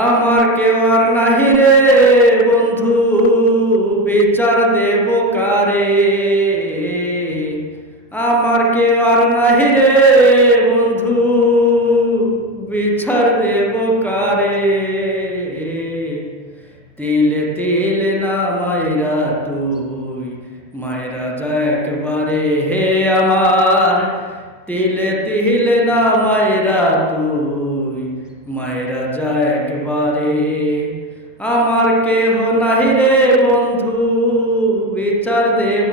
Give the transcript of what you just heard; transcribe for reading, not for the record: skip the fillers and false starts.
আমার কেউ আর নাহি রে বন্ধু, বিচার দেব কারে। আমার কেউ আর নাহি রে বন্ধু, বিচার দেব কারে। তিলে তিলে না মাইরা তুই মাইরা যা একবারে হে আমার। তিলে তিলে না মাইরা তুই মাইরা যা একবারে। আমার কেহ নাহি রে বন্ধু, বিচার দেব